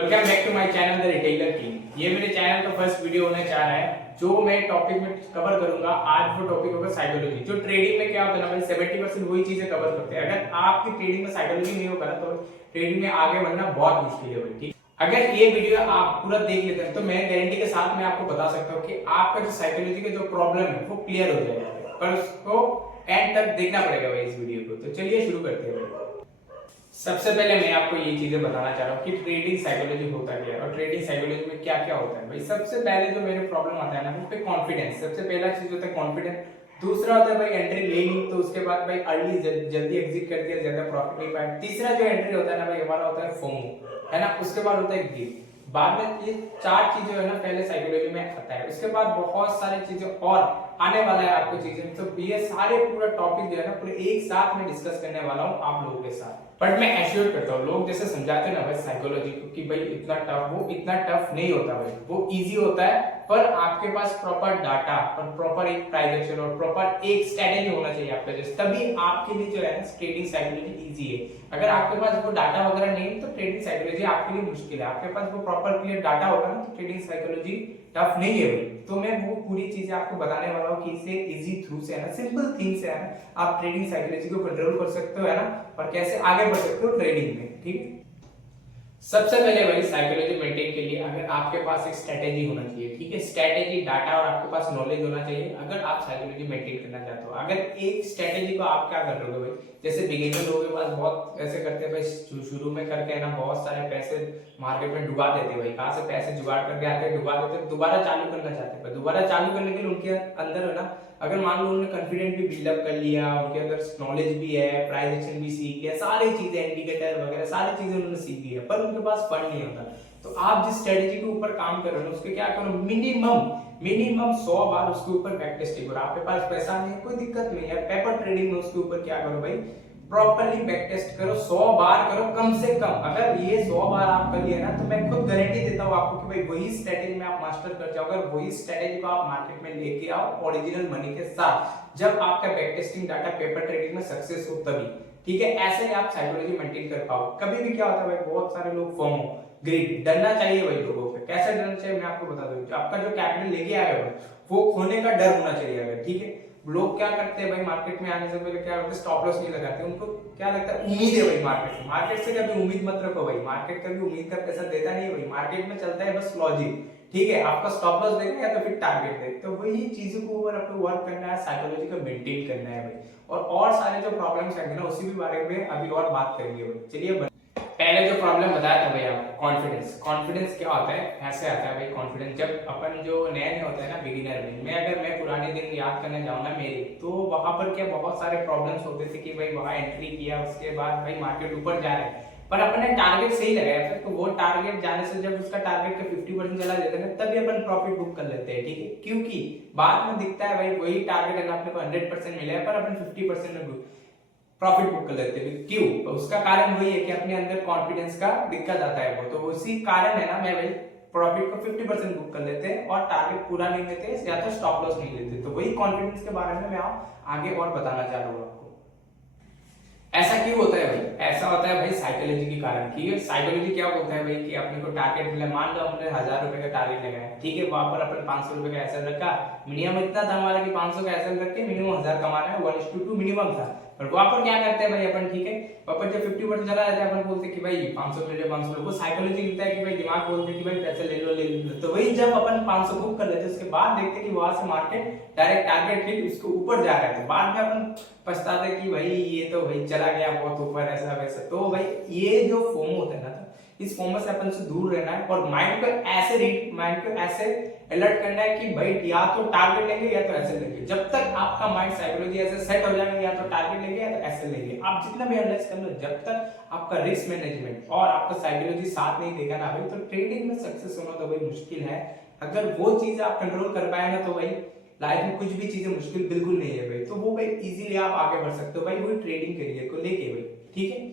Welcome back to my channel the retailer king. ये मेरे channel का फर्स्ट वीडियो होने जा रहा है जो मैं टॉपिक में कवर करूंगा। आज वो टॉपिक होगा साइकोलॉजी। जो ट्रेडिंग में क्या होता है ना भाई, 70% वही चीजें कवर करते हैं। अगर आपकी ट्रेडिंग में साइकोलॉजी नहीं होगा तो ट्रेडिंग में आगे बढ़ना बहुत मुश्किल है भाई। ठीक, अगर ये वीडियो आप पूरा देख लेते हैं तो मैं गारंटी के साथ मैं आपको बता सकता हूँ कि आपका जो साइकोलॉजी का जो प्रॉब्लम है वो क्लियर हो जाएगा, पर उसको एंड तक देखना पड़ेगा भाई इस वीडियो को। तो चलिए शुरू करते हैं भाई। सबसे पहले मैं आपको ये चीजें बताना चाह रहा हूँ कि ट्रेडिंग साइकोलॉजी होता क्या है और ट्रेडिंग साइकोलॉजी में क्या क्या होता है भाई। सबसे पहले जो मेरे प्रॉब्लम आता है ना वो पे कॉन्फिडेंस। सबसे पहला चीज होता है कॉन्फिडेंस। दूसरा होता है भाई एंट्री ले ली तो उसके बाद भाई अर्ली जल्दी एग्जिट कर दिया, ज्यादा प्रॉफिट नहीं पाया। तीसरा जो एंट्री होता है ना भाई हमारा होता है फोमो, है ना। उसके बाद होता है गिव। बाद में ये चार चीजें है ना पहले साइकोलॉजी में आता है। उसके बाद बहुत सारी चीजें और आने वाला है आपको चीजें। तो ये सारे पूरा टॉपिक जो है ना पूरे एक साथ में डिस्कस करने वाला हूँ आप लोगों के साथ। बट मैं एश्योर करता हूँ लोग जैसे समझाते हैं ना भाई साइकोलॉजी को कि भाई इतना टफ, वो इतना टफ नहीं होता भाई, वो इजी होता है। पर आपके पास प्रॉपर डाटा और प्रॉपर एक प्राइस एक्शन और प्रॉपर एक स्ट्रेटेजी होना चाहिए आपके पास, तभी आपके लिए जो है ना ट्रेडिंग साइकोलॉजी इजी है। अगर आपके पास वो डाटा वगैरह नहीं है तो ट्रेडिंग साइकोलॉजी आपके लिए मुश्किल है। आपके पास वो प्रॉपर क्लियर डाटा होगा ना तो ट्रेडिंग साइकोलॉजी टफ नहीं है भाई। तो मैं वो पूरी चीजें आपको बताने वाला हूँ कि इसे इजी थ्रू से है ना, सिंपल थिंग से है ना आप ट्रेडिंग साइकोलॉजी को कंट्रोल कर सकते हो, है ना, और कैसे आगे बढ़ सकते हो ट्रेडिंग में। ठीक है, सबसे पहले भाई साइकोलॉजी मेंटेन के लिए अगर आपके पास एक स्ट्रेटेजी होना चाहिए। ठीक है, स्ट्रेटेजी, डाटा और आपके पास नॉलेज होना चाहिए अगर आप साइकोलॉजी मेंटेन करना चाहते हो। अगर एक स्ट्रेटेजी को आप क्या कर रहे हो भाई, जैसे बिगिनर लोगों के पास बहुत ऐसे करते हैं भाई, शुरू में करके है ना बहुत सारे पैसे मार्केट में डुबा देते हैं भाई। कहां से पैसे जुगाड़ करके आते हैं, डुबा देते हैं, दोबारा चालू करना चाहते हैं। दोबारा चालू करने के लिए उनके अंदर है ना, अगर मान लो उन्होंने कॉन्फिडेंट भी बिल्डअप कर लिया, उनके अंदर नॉलेज भी है, प्राइस एक्शन भी सीख लिया, सारी चीजें इंडिकेटर वगैरह सारी चीजें उन्होंने सीख ली है, पर उनके पास फंड नहीं होता। तो आप जिस स्ट्रेटेजी के ऊपर काम कर रहे हो उसके क्या करो, मिनिमम 100 बार उसके ऊपर बैक टेस्टिंग करो। आपके पास पैसा नहीं है कोई दिक्कत नहीं है, पेपर ट्रेडिंग में उसके ऊपर क्या करो भाई, प्रॉपर्ली बैक टेस्ट करो, 100 बार करो कम से कम। अगर ये 100 बार आप कर लिए ना तो मैं खुद गारंटी देता हूँ आपको कि भाई वही स्ट्रेटेजी में आप मास्टर कर जाओगे। अगर वही स्ट्रेटेजी को आप मार्केट में लेके आओ ओरिजिनल मनी के साथ, जब आपका back testing data paper trading में सक्सेस हो तभी। ठीक है, ऐसे ही आप साइकोलॉजी मेंटेन कर पाओ। कभी भी क्या होता है भाई, बहुत सारे लोग फोमो, ग्रीड, डरना चाहिए भाई लोगों पे। कैसे डरना चाहिए मैं आपको बता दूं। आपका जो कैपिटल लेके आएगा वो खोने का डर होना चाहिए अगर। ठीक है, लोग क्या करते हैं भाई, मार्केट में आने से पहले क्या करते हैं, स्टॉप लॉस नहीं लगाते। उनको क्या लगता है, उम्मीद है भाई मार्केट से कभी उम्मीद मत रखो भाई। मार्केट कभी उम्मीद का पैसा देता नहीं है भाई। मार्केट में चलता है बस लॉजिक। ठीक है, आपका स्टॉप लॉस देखना है तो फिर टारगेट देख, तो वही चीजों को ऊपर आपको वर्क करना है, साइकोलॉजी को मेंटेन करना है भाई। और सारे जो प्रॉब्लम्स आएंगे ना उसी भी बारे में अभी और बात करेंगे भाई। चलिए, पहले जो प्रॉब्लम बताया था भाई आपको, कॉन्फिडेंस क्या होता है, ऐसे आता है भाई कॉन्फिडेंस। जब अपन जो नए होता है ना बिगिनर में, मैं अगर मैं पुराने दिन याद करने जाऊँ ना मेरे, तो वहां पर क्या बहुत सारे प्रॉब्लम्स होते थे कि भाई वहां एंट्री किया, उसके बाद भाई मार्केट ऊपर जा रहा है पर अपन ने टारगेट सही लगाया था, तो वो टारगेट जाने से जब उसका टारगेट का 50% चला जाता है ना तभी अपन प्रॉफिट बुक कर लेते हैं। ठीक है, क्योंकि बाद में दिखता है भाई वही टारगेट है ना अपने को 100% मिला है पर अपन 50% में प्रॉफिट बुक कर लेते हैं। क्यों? तो उसका कारण वही है कि अपने अंदर कॉन्फिडेंस का दिक्कत आता है वो, तो उसी कारण है ना मैं भाई प्रॉफिट को 50% बुक कर लेते हैं और टारगेट पूरा नहीं लेते या तो स्टॉप लॉस नहीं लेते। तो वही कॉन्फिडेंस के बारे में मैं आगे और बताना चाह रहा हूँ आपको। ऐसा क्यों होता है भाई? ऐसा होता है भाई साइकोलॉजी के कारण। ठीक है, साइकोलॉजी क्या होता है भाई कि अपने को टारगेट मिला, मान लो हमने 1000 रुपए का टारगेट लगाया, ठीक है, वहां पर अपन 500 रुपए का एसएल रखा। मिनिमम इतना था हमारा कि 500 का एसएल रख के मिनिमम 1000 कमाना है, 1:2 मिनिमम था। पर वहां पर क्या करते हैं भाई अपन, ठीक है, अपन जब 50% चला जाता है अपन बोलते हैं कि भाई 500 ले लो 500 लो। वो साइकोलॉजी लिखता है कि भाई दिमाग बोलते हैं कि भाई पैसे ले लो। तो वही जब अपन 500 बुक कर लेते हैं उसके बाद देखते हैं कि वहां से मार्केट डायरेक्ट टारगेट हिट उसके ऊपर जा रहा है, तो बाद में अपन पछताते कि भाई ये तो भाई चला गया बहुत ऊपर ऐसा वैसा। तो भाई ये जो फोमो होता है ना, इस फोमो से अपन से दूर रहना है और माइंड को ऐसे अलर्ट करना है कि भाई या तो टारगेट लेंगे या तो ऐसे लेंगे। जब तक आपका माइंड साइकोलॉजी ऐसे सेट हो जाएगा या तो टारगेट लेंगे या तो ऐसे लेंगे, आप जितना भी एनालाइज कर लो, जब तक आपका रिस्क मैनेजमेंट और आपका साइकोलॉजी साथ नहीं देगा ना भाई, तो ट्रेडिंग में सक्सेस होना तो भाई मुश्किल है। अगर वो चीज आप कंट्रोल कर पाए ना तो भाई लाइफ में कुछ भी चीजें मुश्किल बिल्कुल नहीं है भाई। तो वो भाई इजीली आप आगे बढ़ सकते हो भाई वही ट्रेडिंग करियर को लेके भाई। ठीक है,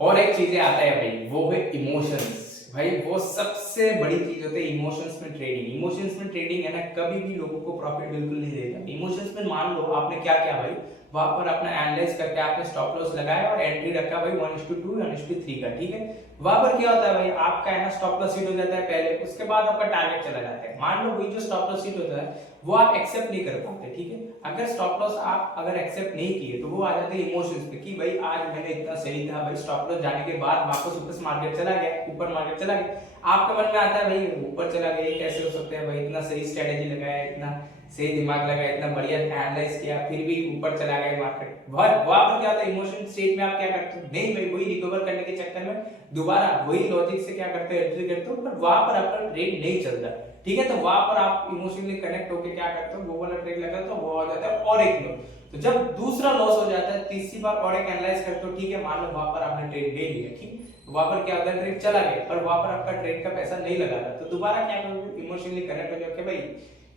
और एक चीजें आता है भाई वो है इमोशंस। भाई वो सबसे बड़ी चीज होती है इमोशंस में ट्रेडिंग। इमोशंस में ट्रेडिंग है ना कभी भी लोगों को प्रॉफिट बिल्कुल नहीं देगा। इमोशंस में मान लो आपने क्या किया भाई, वहां पर अपना एनालाइज करके आपने स्टॉप लॉस लगाया और एंट्री रखा भाई 1:2 1:3 का, ठीक है। वहां पर क्या होता है भाई, आपका है ना स्टॉप लॉस हिट हो जाता है पहले, उसके बाद आपका टारगेट चला जाता है। मान लो वही जो स्टॉप लॉस हिट होता है वो आप एक्सेप्ट नहीं कर पाते, ठीक है। अगर स्टॉप लॉस आप अगर एक्सेप्ट नहीं किए तो वो आ जाते हैं इमोशंस पे कि भाई आज मैंने इतना सही था, भाई स्टॉप लॉस जाने के बाद वापस ऊपर मार्केट चला गया, ऊपर मार्केट चला गया, आपके मन में आता है भाई ऊपर चला गया, ये कैसे हो सकता है भाई, इतना सही स्ट्रेटेजी लगाया, इतना सही दिमाग लगाया, इतना बढ़िया एनालाइज किया, फिर भी ऊपर चला गया मार्केट। वहां पर क्या होता है, इमोशन स्टेट में आप क्या करते हो, नहीं भाई वही रिकवर करने के चक्कर में दोबारा वही लॉजिक से क्या करते हो, एंट्री करते हो, पर वहां पर आपका ट्रेड नहीं चलता, ठीक है। तो वहां पर आप इमोशनली कनेक्ट होकर क्या करते हो, वो वाला ट्रेड लगाते हो, वो हो जाता है और एक लॉस। तो जब दूसरा लॉस हो जाता है, तीसरी बार और एक एनालाइज करते हो, ठीक है, मान लो वहां पर आपने ट्रेड ले लिया, ठीक, वहां पर क्या होता है, ट्रेड चला गया, पर वहां पर आपका ट्रेड का पैसा नहीं लगा रहा, तो दोबारा क्या करोगे, इमोशनली कनेक्ट हो जाओगे, भाई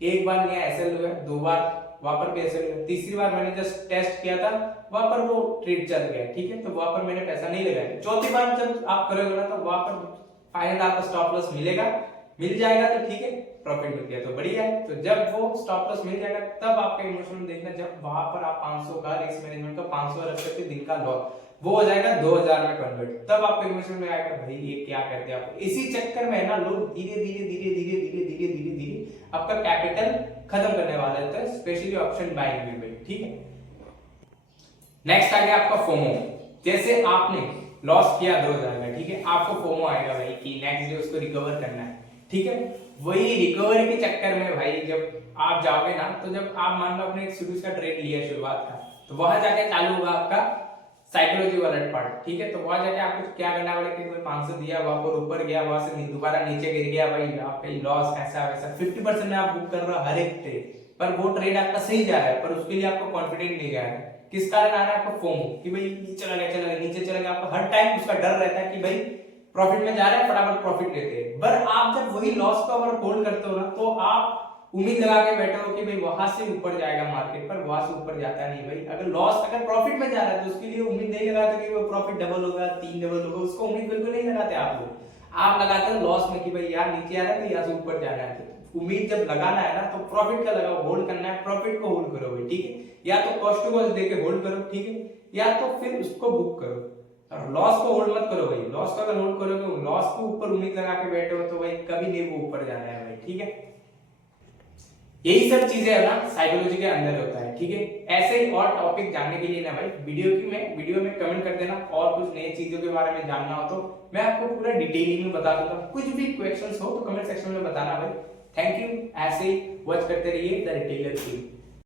एक बार लिया एसएल हुआ, दो बार वहां पर भी एसएल हुआ, तीसरी बार मैंने जस्ट टेस्ट किया था, वहां पर वो ट्रेड चल गया, ठीक है, तो वहां पर मैंने पैसा नहीं लगाया। चौथी बार जब आप करोगे ना तो वहां पर फाइनल आपका स्टॉप लॉस मिल जाएगा, तो ठीक है, प्रॉफिट मिल गया तो बढ़िया है। तो जब वो स्टॉप लॉस मिल जाएगा तब आपका इमोशन देखना, जब वहां पर आप 500 का रिस्क मैनेजमेंट का 500 रख सकते दिन का लॉस, वो हो जाएगा 2000 में कन्वर्ट, तब आपको इमोशन में आएगा भाई ये क्या कर दिया आपको। इसी चक्कर में ना लोग धीरे धीरे आपका कैपिटल खत्म करने वाले होते हैं, स्पेशली ऑप्शन बाइंग में भाई, ठीक है। नेक्स्ट आ गया आपका फोमो। जैसे आपने लॉस किया 2000 में, ठीक है, आपको फोमो आएगा भाई कि नेक्स्ट डे उसको रिकवर करना है, ठीक है। वही रिकवरी के चक्कर में भाई जब आप जाओगे ना, तो जब आप मान लो आपने एक शुरू का ट्रेड लिया शुरुआत का, तो वहां जाके चालू होगा आपका साइकोलॉजी वाला पार्ट, ठीक है। तो वहां जाके आपको क्या करना पड़ेगा कि कोई 500 दिया, वहां पर ऊपर गया, वहां से दोबारा नीचे गिर गया, भाई आपका लॉस ऐसा वैसा 50% में आप बुक कर रहे हो हर एक ट्रेड, पर वो ट्रेड आपका सही जा रहा है, पर उसके लिए आपको कॉन्फिडेंट नहीं गया है। किस कारण आ रहा है, आपको फोमो कि भाई नीचे चला गया नीचे चला गया, आपको हर टाइम उसका डर रहता है कि भाई प्रॉफिट में जा रहा है, फटाफट प्रॉफिट लेते हैं। पर आप जब वही लॉस को अगर होल्ड करते हो ना, तो आप उम्मीद लगा के बैठे हो कि भाई वहां से ऊपर जाएगा मार्केट, पर वहां से ऊपर जाता नहीं भाई। अगर लॉस अगर प्रॉफिट में जा रहा है तो उसके लिए उम्मीद नहीं लगाते कि वो प्रॉफिट डबल होगा, 3 डबल होगा, उसको उम्मीद बिल्कुल नहीं लगाते आप लोग। आप लगाते हो लॉस में कि भाई यार नीचे आ रहा है तो यहाँ से ऊपर जाना है। तो उम्मीद जब लगाना है ना, तो प्रॉफिट का लगाओ, होल्ड करना है, प्रॉफिट को होल्ड करो भाई, ठीक है। या तो कॉस्ट टू कॉस्ट देके होल्ड करो, ठीक है, या तो फिर उसको बुक करो, और लॉस को होल्ड मत करो भाई। लॉस को अगर होल्ड करोगे, लॉस के ऊपर उम्मीद लगा के बैठे हो, तो भाई कभी नहीं वो ऊपर जाना है भाई, ठीक है। यही सब चीजें है ना साइकोलॉजी के अंदर होता है, ठीक है। ऐसे ही और टॉपिक जानने के लिए ना भाई वीडियो में कमेंट कर देना, और कुछ नई चीजों के बारे में जानना हो तो मैं आपको पूरा डिटेलिंग में बता दूंगा। कुछ भी क्वेश्चंस हो तो कमेंट सेक्शन में बताना भाई। थैंक यू, ऐसे ही वॉच करते रहिए द रिटेलर टीम।